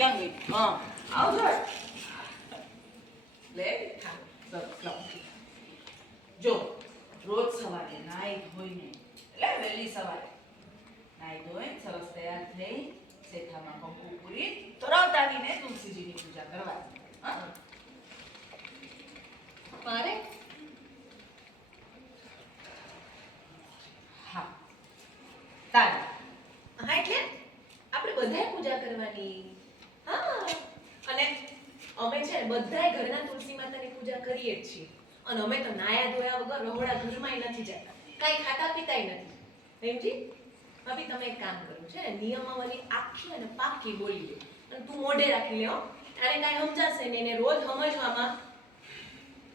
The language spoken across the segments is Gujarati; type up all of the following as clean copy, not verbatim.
ક્યાં ગઈ? હા આવજો લે સરસ લાવ જો રોજ સવારે નાઈ ધોઈને એટલે વહેલી સવારે નાઈ ધોઈ સરસ તૈયાર થઈ શેઠામાં કંકુ પૂરી તરત આવીને તુલસીજીની પૂજા કરવાની. હા મારે હા તારી હા એટલે આપણે બધાએ પૂજા કરવાની. હા અને અમે છે ને બધાએ ઘરના તુલસી માતાની પૂજા કરીએ જ છીએ. અને અમે તો નાયા ધોયા વગર રહોડા ઘરમાંય નથી જતા, કાંઈ ખાતા પીતાય નથી. પ્રેમજી ભાભી તમે એક કામ કરો છે ને નિયમાવલી આખી અને પાકી બોલી દે અને તું મોઢે રાખી લે હો. આને કાંઈ સમજાશે નહીં ને રોજ સમજવામાં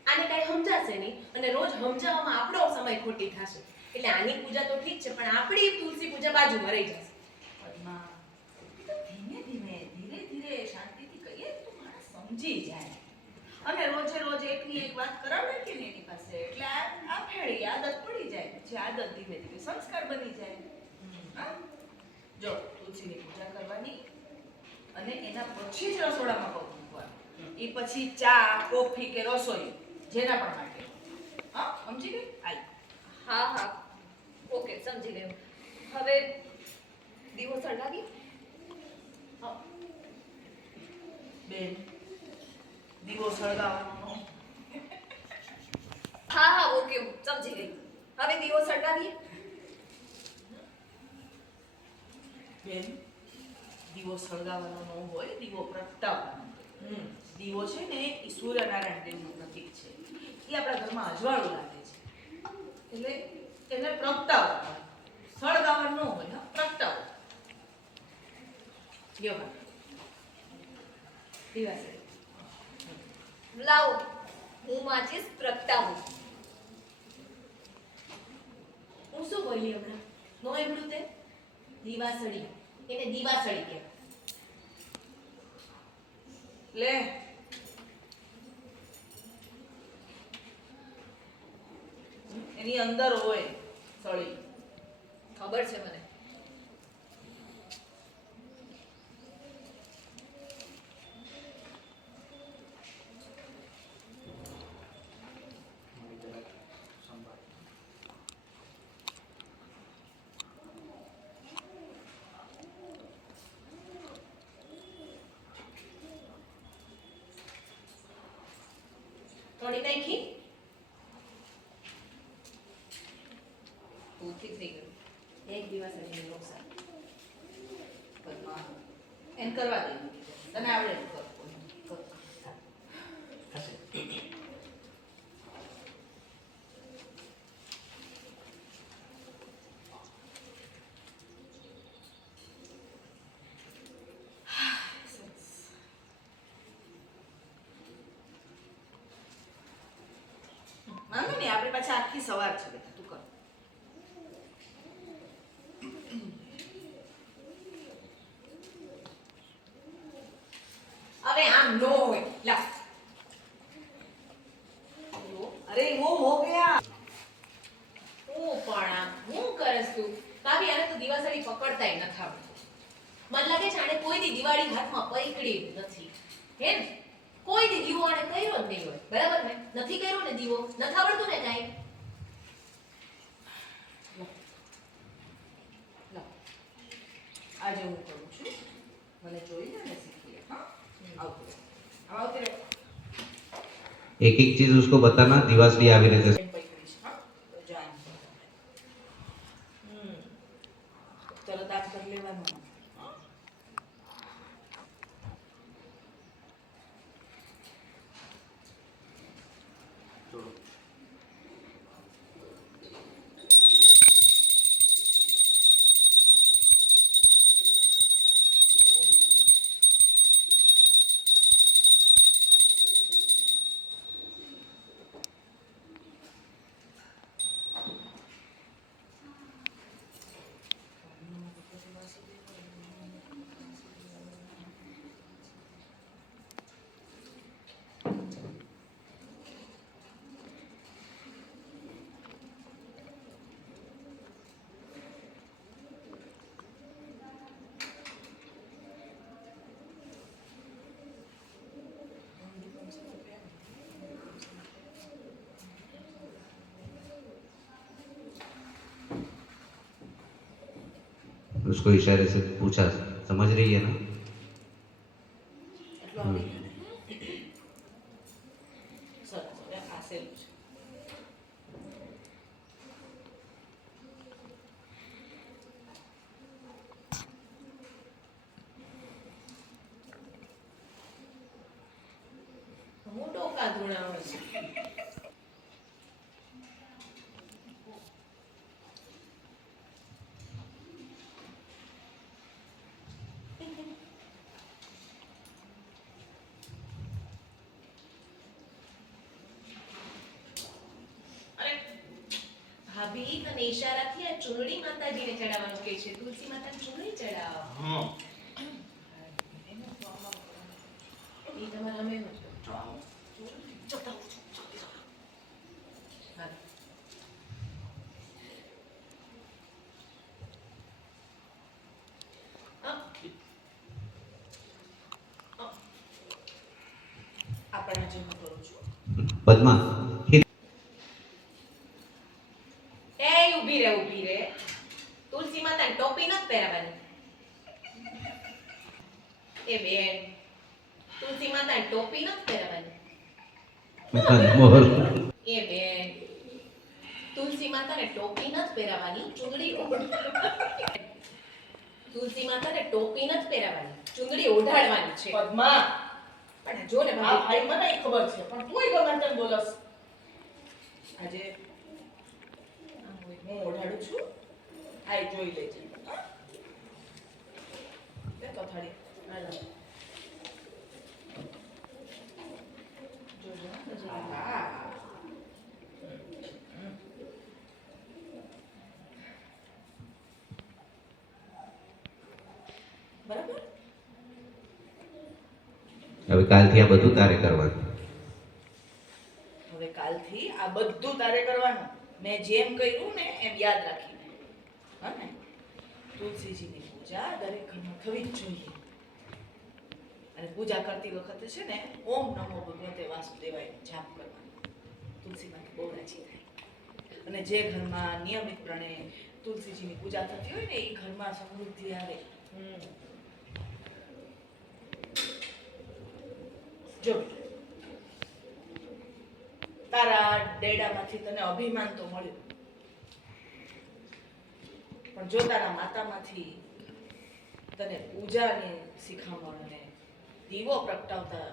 આને કાંઈ સમજાશે નહીં અને રોજ સમજાવવામાં આપણો સમય ખોટી થશે. એટલે આની પૂજા તો ઠીક છે પણ આપણી તુલસી પૂજા બાજુમાં રહી જશે. પદ્મા ધીમે ધીમે ધીરે ધીરે શાંતિથી કહીએ તો માણસ સમજી જાય અને રોજે રોજ એકની એક વાત કરાવડે કે ને એની પાસે એટલે આ ફેળી આદત પડી જાય પછી આદત ધીમે ધીમે સંસ્કાર બની જાય. હા જો તુલસીની પૂજા કરવાની અને એના પછી જ રસોડામાં પગ મૂકવાનો. એ પછી ચા કોફી કે રસોઈ જેના પણ માટે. હા સમજી ગઈ? આઈ હા હા ઓકે સમજી ગયો. હવે દીવો સળગાવી. હા બેન દીવો સળગાવવાનો હા હા ઓકે સમજી ગઈ. હવે દીવો સળગાવીએ. બેન દીવો સળગાવવાનો ન હોય, દીવો પ્રગટાવવાનો. દીવો છે ને એ સૂર્યનારાયણ દેવનું પ્રતીક છે. એ આપણા ઘરમાં અજવાળું લાગે છે એટલે એને પ્રગટાવવાનો હોય, સળગાવવાનો ન હોય. હા પ્રગટાવો. લ્યો બા દીવા લાવો હું માચીસ પ્રગટાવું. હું શું બોલી હમણાં? નો એમનું તે દીવાસળી, એને દીવાસળી કહેવાય. લે એની અંદર હોય સળી. ખબર છે મને. થોડી નાખી ભૂલથી થઈ ગયું. એક દિવસ એની નુકસાન. એમ કરવા દે તને આવડે ને કર. વાંધો નહીં આપણે પાછા આખી સવાર છે બેટા તું કર. હવે આમ નો હોય. લા અરે વો હો ગયા. હું પણ આમ હું કરસ તું ભાભી? આને તો દિવાસળી પકડતાય નથી આવડતું. મને લાગે છે આને કોઈ દી દિવાળી હાથમાં પકડી નથી. હે ને કોઈ દી દીવો આને કર્યો જ નહીં હોય. બરાબર ને? નથી કર્યો ને દીવો, નથી આવડતું ને કાંઈ. આજે હું કરું છું મને જોઈને ને શીખીએ. હા આવતી રહે. આવતી રહે. एक एक चीज उसको बताना दिवासली આવી રીતે એમ પકડી છે. હા તો જાન તરત આમ કરી લેવાનું. હા उसको इशारे से पूछा, समझ रही है ना? એટલું આવડી ગયું ને? સરસ, હવે આ સહેલું છે. હું ટોકા ધૂણાવું છું. અરે, ભાભી તને ઈશારાથી આ ચૂંદડી માતાજીને ચડાવવાનું કહે છે. તુલસી માતાને ચૂંદડી ચડાવો. ઈ તમારા અમે એમ જ કરો. હા. આપણે જે હું કરું છું. पद्मा, એ ઊભી રે. તુલસી માતાને ટોપી નથી પહેરાવાની. એ બેન, તુલસી માતાને ટોપી નથી પહેરાવાની. मोहर એ બેન, તુલસી માતાને ટોપી નથી પહેરાવાની, ચૂંદડી ઓઢાડવાની. તુલસી માતાને ટોપી નથી પહેરાવાની, ચૂંદડી ઓઢાડવાની છે. પદ્મા, પણ જો ને આ ભાભી, ભાઈ મને ખબર છે પણ તુંય ગમે તેમ બોલસ. આજે હું ઓઢાડું છું, આ જોઈ લેજે. હા? લે તો થાળી. હાલો. જોજો, હા, જોજો. હા. બરાબર. હવે કાલથી આ બધું તારે કરવાનું. હવે કાલથી આ બધું તારે કરવાનું. મેં જેમ કર્યું ને એમ યાદ રાખીને. હા ને? તુલસીજીની પૂજા દરેક ઘરમાં થવી જ જોઈએ. અને પૂજા કરતી વખતે છે ને ઓમ નમો ભગવતે વાસુદેવાય જાપ કરવાનો. તુલસી માતા બહુ રાજી થાય. અને જે ઘરમાં નિયમિતપણે તુલસીજીની પૂજા થતી હોય ને એ ઘરમાં સમૃદ્ધિ આવે. જો તારા ડેડામાંથી તને અભિમાન તો મળ્યું, પણ જો તારા માતામાંથી તને પૂજાની શિખામણ અને દીવો પ્રગટાવતા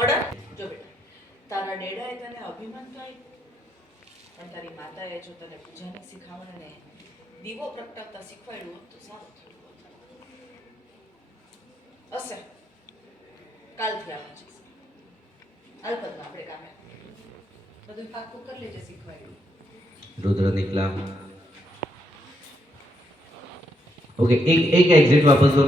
અડગ, જો બેટા તારા ડેડાએ તને અભિમાન તો આપ્યું, પણ તારી માતાએ જો તને પૂજાની શિખામણ અને દીવો પ્રગટાવતા શીખવાડ્યું હોત તો સારું થયું હોત. હશે કાલથી આવે છે અલ્પતમાં આપણે કામે બધું પાકું કરી લેજે શીખવાડ્યું. रुद्र निकला. ओके, एक एक एग्जिट वापस दो.